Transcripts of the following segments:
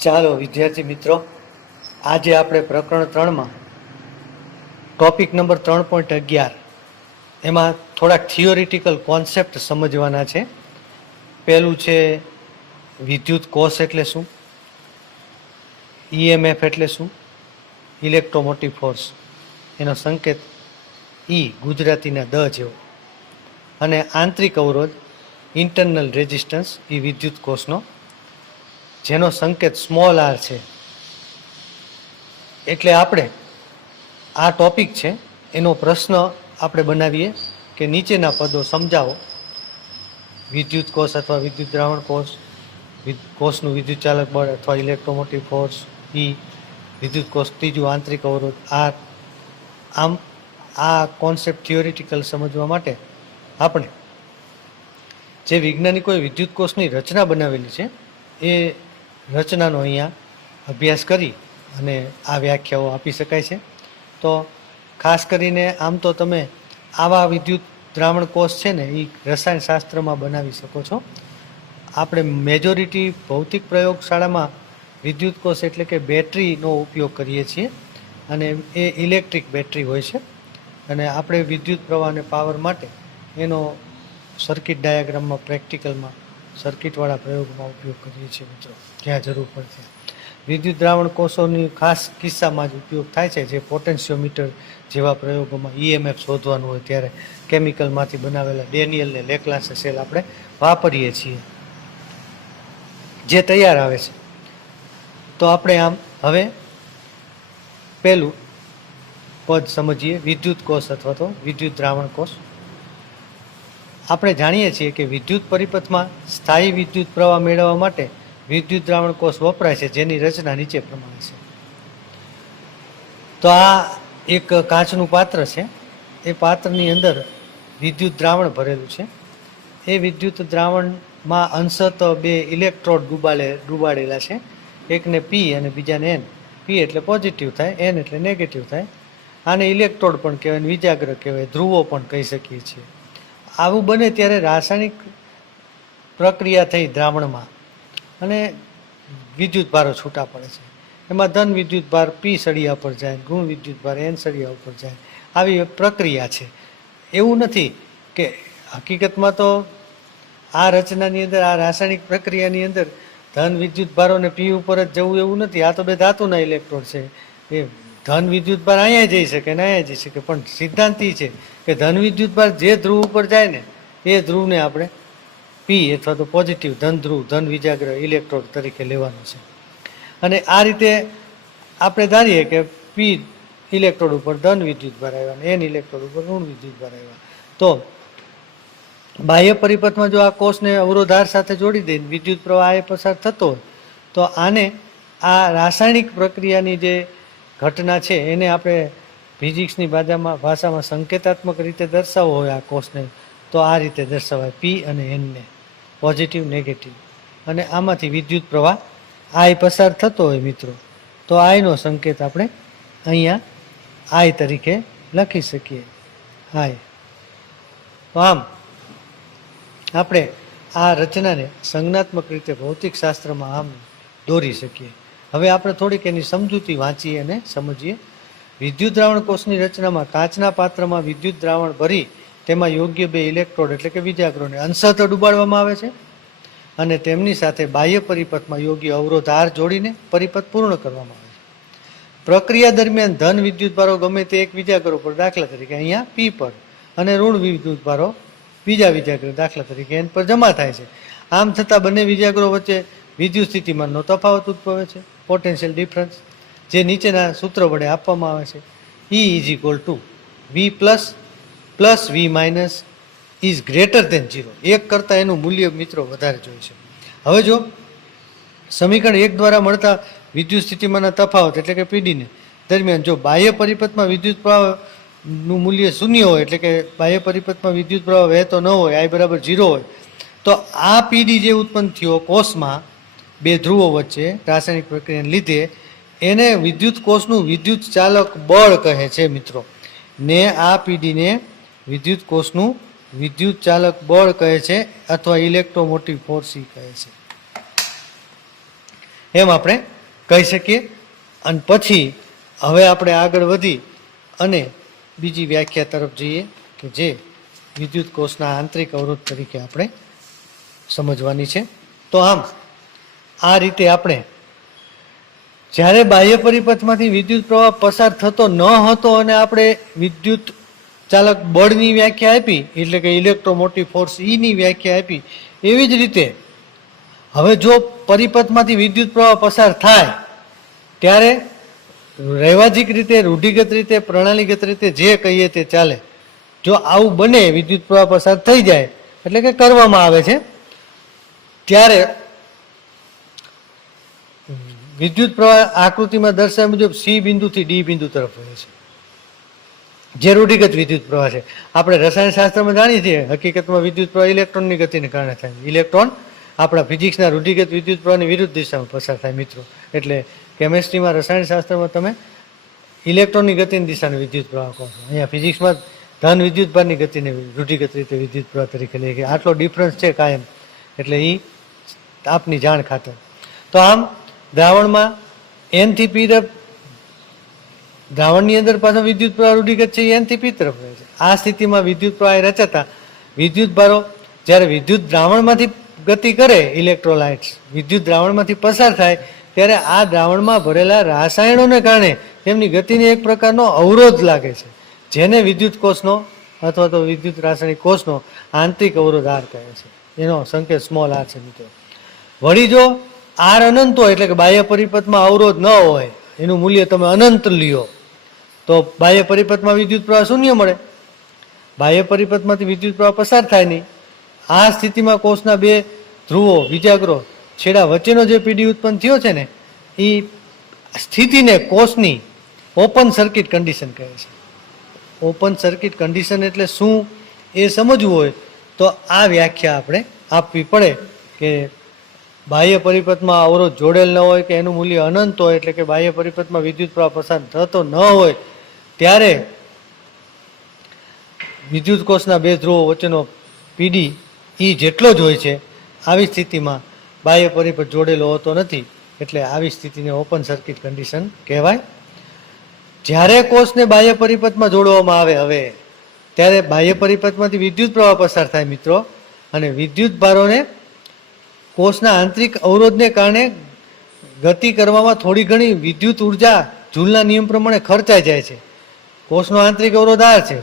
ચાલો વિદ્યાર્થી મિત્રો, આજે આપણે પ્રકરણ 3માં ટોપિક નંબર 3.11 એમાં થોડાક થિયોરિટિકલ કોન્સેપ્ટ સમજવાના છે. પહેલું છે વિદ્યુત કોષ એટલે શું, ઈએમએફ એટલે શું, ઇલેક્ટ્રોમોટિવ ફોર્સ એનો સંકેત ઈ ગુજરાતીના દ જેવો, અને આંતરિક અવરોધ ઇન્ટરનલ રેઝિસ્ટન્સ એ વિદ્યુત કોષનો જેનો સંકેત સ્મોલ આર છે. એટલે આપણે આ ટોપિક છે એનો પ્રશ્ન આપણે બનાવીએ કે નીચેના પદો સમજાવો. વિદ્યુત કોષ અથવા વિદ્યુત દ્રાવણ કોષ, કોષનું વિદ્યુત ચાલક બળ અથવા ઇલેક્ટ્રોમોટિવ ફોર્સ ઈ, વિદ્યુત કોષ ત્રીજું આંતરિક અવરોધ આર. આમ આ કોન્સેપ્ટ થિયોરિટિકલ સમજવા માટે આપણે જે વૈજ્ઞાનિકોએ વિદ્યુત કોષની રચના બનાવેલી છે એ રચનાનો અહીંયા અભ્યાસ કરી અને આ વ્યાખ્યાઓ આપી શકાય છે. તો ખાસ કરીને આમ તો તમે આવા વિદ્યુત દ્રાવણ કોષ છે ને એ રસાયણશાસ્ત્રમાં બનાવી શકો છો. આપણે મેજોરિટી ભૌતિક પ્રયોગશાળામાં વિદ્યુત કોષ એટલે કે બેટરીનો ઉપયોગ કરીએ છીએ, અને એ ઇલેક્ટ્રિક બેટરી હોય છે, અને આપણે વિદ્યુત પ્રવાહ અને પાવર માટે એનો સર્કિટ ડાયાગ્રામમાં પ્રેક્ટિકલમાં સર્કિટવાળા પ્રયોગમાં ઉપયોગ કરીએ છીએ મિત્રો, જ્યાં જરૂર પડશે. વિદ્યુત દ્રાવણ કોષોની ખાસ કિસ્સામાં જ ઉપયોગ થાય છે, જે પોટેન્શિયોમીટર જેવા પ્રયોગોમાં ઈએમએફ શોધવાનું હોય ત્યારે કેમિકલમાંથી બનાવેલા ડેનિયલ ને લેક્લાસે સેલ આપણે વાપરીએ છીએ, જે તૈયાર આવે છે. તો આપણે આમ હવે પહેલું પદ સમજીએ, વિદ્યુત કોષ અથવા તો વિદ્યુત દ્રાવણ કોષ. આપણે જાણીએ છીએ કે વિદ્યુત પરિપથમાં સ્થાયી વિદ્યુત પ્રવાહ મેળવવા માટે વિદ્યુત દ્રાવણ કોષ વપરાય છે, જેની રચના નીચે પ્રમાણે છે. તો આ એક કાચનું પાત્ર છે, એ પાત્રની અંદર વિદ્યુત દ્રાવણ ભરેલું છે. એ વિદ્યુત દ્રાવણમાં અંશત બે ઇલેક્ટ્રોડ ડૂબાડેલા છે, એકને પી અને બીજાને એન. પી એટલે પોઝિટિવ થાય, એન એટલે નેગેટિવ થાય. આને ઇલેક્ટ્રોડ પણ કહેવાય, વિજાગ્ર કહેવાય, ધ્રુવો પણ કહી શકીએ છીએ. આવું બને ત્યારે રાસાયણિક પ્રક્રિયા થઈ દ્રાવણમાં અને વિદ્યુત ભારો છૂટા પડે છે. એમાં ધન વિદ્યુત ભાર પી સળિયા પર જાય, ઋણ વિદ્યુત ભાર એન સળિયા ઉપર જાય. આવી પ્રક્રિયા છે. એવું નથી કે હકીકતમાં તો આ રચનાની અંદર, આ રાસાયણિક પ્રક્રિયાની અંદર ધન વિદ્યુત ભારોને પી ઉપર જ જવું એવું નથી. આ તો બે ધાતુના ઇલેક્ટ્રોડ છે. એ ધન વિદ્યુત ભાર અહીંયા જઈ શકે ને અહીંયા જઈ શકે, પણ સિદ્ધાંત એ છે કે ધન વિદ્યુત ભાર જે ધ્રુવ ઉપર જાય ને એ ધ્રુવને આપણે પી અથવા તો પોઝિટિવ ધન ધ્રુવ, ધન વિજાગ્ર ઇલેક્ટ્રોડ તરીકે લેવાનું છે. અને આ રીતે આપણે ધારીએ કે પી ઇલેક્ટ્રોડ ઉપર ધન વિદ્યુત ભાર આવ્યા, એન ઇલેક્ટ્રોડ ઉપર ઋણ વિદ્યુત ભાર આવ્યા. તો બાહ્ય પરિપથમાં જો આ કોષને અવરોધાર સાથે જોડી દઈને વિદ્યુત પ્રવાહ એ પસાર થતો હોય તો આને આ રાસાયણિક પ્રક્રિયાની જે ઘટના છે એને આપણે ફિઝિક્સની ભાષામાં સંકેતાત્મક રીતે દર્શાવવો હોય આ કોષને, તો આ રીતે દર્શાવાય, પી અને એનને, પોઝિટિવ નેગેટિવ. અને આમાંથી વિદ્યુત પ્રવાહ આઈ પસાર થતો હોય મિત્રો, તો આઈનો સંકેત આપણે અહીંયા આઈ તરીકે લખી શકીએ, આઈ. તો આમ આપણે આ રચનાને સંજ્ઞાત્મક રીતે ભૌતિક શાસ્ત્રમાં આમ દોરી શકીએ. હવે આપણે થોડીક એની સમજૂતી વાંચીએ અને સમજીએ. વિદ્યુત દ્રાવણ કોષની રચનામાં કાચના પાત્રમાં વિદ્યુત દ્રાવણ ભરી તેમાં યોગ્ય બે ઇલેક્ટ્રોડ એટલે કે વિજાગ્રોને અંશતઃ ડૂબાડવામાં આવે છે, અને તેમની સાથે બાહ્ય પરિપથમાં યોગ્ય અવરોધ આર જોડીને પરિપથ પૂર્ણ કરવામાં આવે છે. પ્રક્રિયા દરમિયાન ધન વિદ્યુત ભારો ગમે તે એક વિજાગ્ર પર, દાખલા તરીકે અહીંયા પી પર, અને ઋણ વિદ્યુત ભારો બીજા વિજાગ્ર દાખલા તરીકે એન પર જમા થાય છે. આમ છતાં બંને વિજાગ્રો વચ્ચે વિદ્યુત સ્થિતિમાનનો તફાવત ઉદ્ભવે છે, પોટેન્શિયલ ડિફરન્સ, જે નીચેના સૂત્ર વડે આપવામાં આવે છે. E is equal to V plus V minus is greater than 0. એક કરતાં એનું મૂલ્ય મિત્રો વધારે જોઈએ છે. હવે જો સમીકરણ 1 દ્વારા મળતા વિદ્યુત સ્થિતિમાનના તફાવત એટલે કે પીડીને દરમિયાન જો બાહ્ય પરિપથમાં વિદ્યુત પ્રવાહનું મૂલ્ય શૂન્ય હોય, એટલે કે બાહ્ય પરિપથમાં વિદ્યુત પ્રવાહ વહેતો ન હોય, I બરાબર 0 હોય, તો આ પીડી જે ઉત્પન્ન થયો કોષમાં બે ધ્રુવો વચ્ચે રાસાયણિક પ્રક્રિયાને લીધે, એને વિદ્યુત કોષનું વિદ્યુત ચાલક બળ કહે છે મિત્રો. ને આ પીડીને વિદ્યુત કોષનું વિદ્યુત ચાલક બળ કહે છે, અથવા ઇલેક્ટ્રોમોટિવ ફોર્સ કહે છે. એમ આપણે કહી શકીએ. અને પછી હવે આપણે આગળ વધી અને બીજી વ્યાખ્યા તરફ જઈએ કે જે વિદ્યુત કોષના આંતરિક અવરોધ તરીકે આપણે સમજવાની છે. તો આમ આ રીતે આપણે જ્યારે બાહ્ય પરિપથમાંથી વિદ્યુત પ્રવાહ પસાર થતો ન હતો અને આપણે વિદ્યુત ચાલક બળની વ્યાખ્યા આપી, એટલે કે ઇલેક્ટ્રોમોટિવ ફોર્સ ની વ્યાખ્યા આપી, એવી જ રીતે હવે જો પરિપથમાંથી વિદ્યુત પ્રવાહ પસાર થાય ત્યારે રહેવાજીક રીતે, રૂઢિગત રીતે, પ્રણાલીગત રીતે જે કહીએ તે ચાલે, જો આવું બને, વિદ્યુત પ્રવાહ પસાર થઈ જાય એટલે કે કરવામાં આવે છે, ત્યારે વિદ્યુત પ્રવાહ આકૃતિમાં દર્શાવ્યા મુજબ સી બિંદુથી ડી બિંદુ તરફ વહે છે, જે રૂઢિગત વિદ્યુત પ્રવાહ છે. આપણે રસાયણશાસ્ત્રમાં જાણીએ છીએ, હકીકતમાં વિદ્યુત પ્રવાહ ઇલેક્ટ્રોનની ગતિને કારણે થાય. ઇલેક્ટ્રોન આપણા ફિઝિક્સના રૂઢિગત વિદ્યુત પ્રવાહની વિરુદ્ધ દિશામાં પસાર થાય મિત્રો. એટલે કેમેસ્ટ્રીમાં, રસાયણશાસ્ત્રમાં તમે ઇલેક્ટ્રોનની ગતિની દિશાને વિદ્યુત પ્રવાહ કહો છો. અહીંયા ફિઝિક્સમાં ધન વિદ્યુતભારની ગતિને રૂઢિગત રીતે વિદ્યુત પ્રવાહ તરીકે લઈએ કે આટલો ડિફરન્સ છે કાયમ. એટલે એ આપની જાણ ખાતર. તો આમ દ્રાવણમાં એન થી પી તરફ, દ્રાવણની અંદર પાછો વિદ્યુત પ્રવાહ રૂઢિગત છે, એન થી પી તરફ રહે છે. આ સ્થિતિમાં વિદ્યુત પ્રવાહ રચાતા વિદ્યુત ભારો જ્યારે વિદ્યુત દ્રાવણમાંથી ગતિ કરે, ઇલેક્ટ્રોલાઇટ્સ વિદ્યુત દ્રાવણમાંથી પસાર થાય ત્યારે આ દ્રાવણમાં ભરેલા રાસાયણોને કારણે તેમની ગતિને એક પ્રકારનો અવરોધ લાગે છે, જેને વિદ્યુત કોષનો અથવા તો વિદ્યુત રાસાયણિક કોષનો આંતરિક અવરોધ આર કહે છે. એનો સંકેત સ્મોલ આર છે મિત્રો. વળી જો આર અનંત હોય, એટલે કે બાહ્ય પરિપથમાં અવરોધ ન હોય, એનું મૂલ્ય તમે અનંત લ્યો, તો બાહ્ય પરિપથમાં વિદ્યુત પ્રવાહ શૂન્ય મળે. બાહ્ય પરિપથમાંથી વિદ્યુત પ્રવાહ પસાર થાય નહીં. આ સ્થિતિમાં કોષના બે ધ્રુવો, બીજાગ્રો છેડા વચ્ચેનો જે પીડી ઉત્પન્ન થયો છે ને, એ સ્થિતિને કોષની ઓપન સર્કિટ કન્ડિશન કહે છે. ઓપન સર્કિટ કન્ડિશન એટલે શું એ સમજવું હોય તો આ વ્યાખ્યા આપણે આપવી પડે કે બાહ્ય પરિપથમાં અવરોધ જોડેલ ન હોય કે એનું મૂલ્ય અનંત હોય, એટલે કે બાહ્ય પરિપથમાં વિદ્યુત પ્રવાહ પસાર થતો ન હોય, ત્યારે વિદ્યુત કોષના બે ધ્રુવો વચ્ચેનો પીડી ઈ જેટલો જ હોય છે. આવી સ્થિતિમાં બાહ્ય પરિપથ જોડેલો હોતો નથી, એટલે આવી સ્થિતિને ઓપન સર્કિટ કન્ડિશન કહેવાય. જ્યારે કોષને બાહ્ય પરિપથમાં જોડવામાં આવે હવે, ત્યારે બાહ્ય પરિપથમાંથી વિદ્યુત પ્રવાહ પસાર થાય મિત્રો, અને વિદ્યુત ભારોને કોષના આંતરિક અવરોધને કારણે ગતિ કરવામાં થોડી ઘણી વિદ્યુત ઉર્જા જૂલના નિયમ પ્રમાણે ખર્ચાઈ જાય છે. કોષનો આંતરિક અવરોધ આર છે,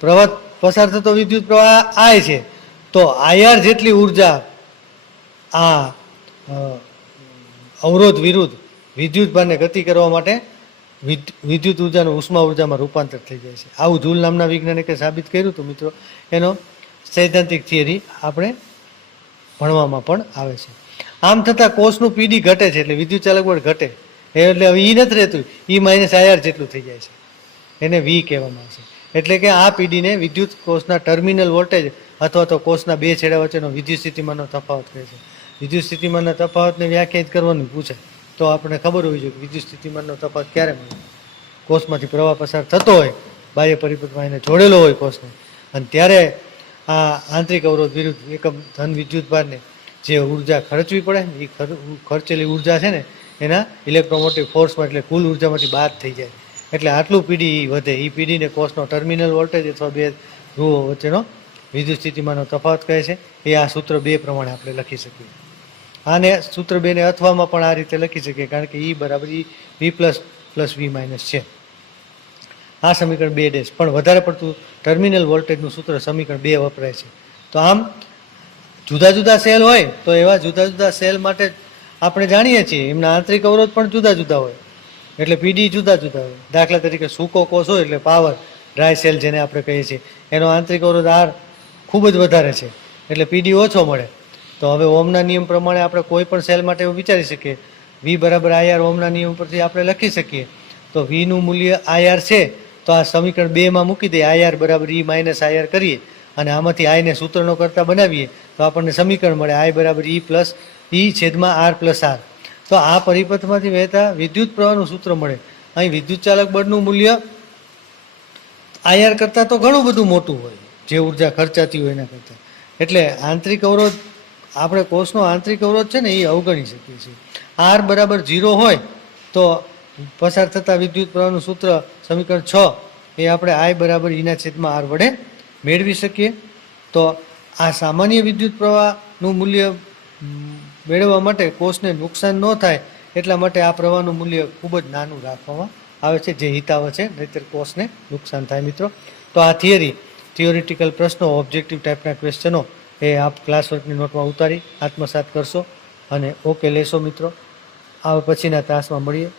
પ્રવાહ પસાર થતો વિદ્યુત પ્રવાહ આય છે, તો આઈઆર જેટલી ઉર્જા આ અવરોધ વિરુદ્ધ વિદ્યુત ભારને ગતિ કરવા માટે વિદ્યુત ઉર્જાનું ઉષ્મા ઉર્જામાં રૂપાંતર થઈ જાય છે. આવું જૂલ નામના વૈજ્ઞાનિકે સાબિત કર્યું હતું મિત્રો. એનો સૈદ્ધાંતિક થિયરી આપણે ભણવામાં પણ આવે છે. આમ છતાં કોષનું પીડી ઘટે છે, એટલે વિદ્યુત ચાલક બળ ઘટે, એટલે હવે ઈ નથી રહેતું, ઈ માઇનસ આઈઆર જેટલું થઈ જાય છે, એને વી કહેવામાં આવે છે. એટલે કે આ પીડીને વિદ્યુત કોષના ટર્મિનલ વોલ્ટેજ અથવા તો કોષના બે છેડા વચ્ચેનો વિદ્યુત સ્થિતિમાનનો તફાવત કહે છે. વિદ્યુત સ્થિતિમાનના તફાવતને વ્યાખ્યાયિત કરવાનું પૂછે તો આપણે ખબર હોવી જોઈએ કે વિદ્યુત સ્થિતિમાનનો તફાવત ક્યારે મળે. કોષમાંથી પ્રવાહ પસાર થતો હોય, બાહ્ય પરિપથમાં એને જોડેલો હોય કોષને, અને ત્યારે આ આંતરિક અવરોધ વિરુદ્ધ એકમ ધન વિદ્યુત ભારને જે ઉર્જા ખર્ચવી પડે, એ ખર્ચેલી ઉર્જા છે ને એના ઇલેક્ટ્રોમોટિવ ફોર્સમાં, એટલે કુલ ઉર્જામાંથી બાદ થઈ જાય. એટલે આટલું પીડી વધે. એ પીડીને કોષનો ટર્મિનલ વોલ્ટેજ અથવા બે ધ્રુવો વચ્ચેનો વિદ્યુત સ્થિતિમાનનો તફાવત કહે છે. એ આ સૂત્ર 2 પ્રમાણે આપણે લખી શકીએ. આને સૂત્ર 2 ને અથવામાં પણ આ રીતે લખી શકીએ, કારણ કે ઈ બરાબર વી પ્લસ પ્લસ વી માઇનસ છે. આ સમીકરણ 2 ડેશ, પણ વધારે પડતું ટર્મિનલ વોલ્ટેજનું સૂત્ર સમીકરણ 2 વપરાય છે. તો આમ જુદા જુદા સેલ હોય તો એવા જુદા જુદા સેલ માટે આપણે જાણીએ છીએ એમના આંતરિક અવરોધ પણ જુદા જુદા હોય, એટલે પીડી જુદા જુદા હોય. દાખલા તરીકે સૂકો કોષ હોય એટલે પાવર ડ્રાય સેલ જેને આપણે કહીએ છીએ, એનો આંતરિક અવરોધ આર ખૂબ જ વધારે છે, એટલે પીડી ઓછો મળે. તો હવે ઓમના નિયમ પ્રમાણે આપણે કોઈ પણ સેલ માટે એવું વિચારી શકીએ, વી બરાબર આઈઆર ઓમના નિયમ પરથી આપણે લખી શકીએ. તો વીનું મૂલ્ય આઈઆર છે, તો આ સમીકરણ 2માં મૂકી દઈએ, આઈઆર બરાબર ઈ માઇનસ આઈઆર કરીએ, અને આમાંથી આઈને સૂત્રનો કરતા બનાવીએ તો આપણને સમીકરણ મળે આઈ બરાબર ઈ પ્લસ ઈ છેદમાં આર પ્લસ આર. તો આ પરિપથમાંથી વહેતા વિદ્યુત પ્રવાહનું સૂત્ર મળે. અહીં વિદ્યુત ચાલક બળનું મૂલ્ય આઈઆર કરતાં તો ઘણું બધું મોટું હોય, જે ઉર્જા ખર્ચાતી હોય એના કરતાં. એટલે આંતરિક અવરોધ, આપણે કોષનો આંતરિક અવરોધ છે ને એ અવગણી શકીએ છીએ. આર બરાબર 0 હોય તો પસાર થતા વિદ્યુત પ્રવાહનું સૂત્ર સમીકરણ 6 એ આપણે આઈ બરાબર ઈના છેદમાં આર વડે મેળવી શકીએ. તો આ સામાન્ય વિદ્યુત પ્રવાહનું મૂલ્ય મેળવવા માટે કોષને નુકસાન ન થાય એટલા માટે આ પ્રવાહનું મૂલ્ય ખૂબ જ નાનું રાખવામાં આવે છે, જે હિતાવહ છે, નહીંતર કોષને નુકસાન થાય મિત્રો. તો આ થિયોરિટિકલ પ્રશ્નો, ઓબ્જેક્ટિવ ટાઈપના ક્વેશ્ચનો એ આપ ક્લાસ વર્કની નોટમાં ઉતારી આત્મસાત કરશો અને ઓકે લેશો મિત્રો. આ પછીના ક્લાસમાં મળીએ.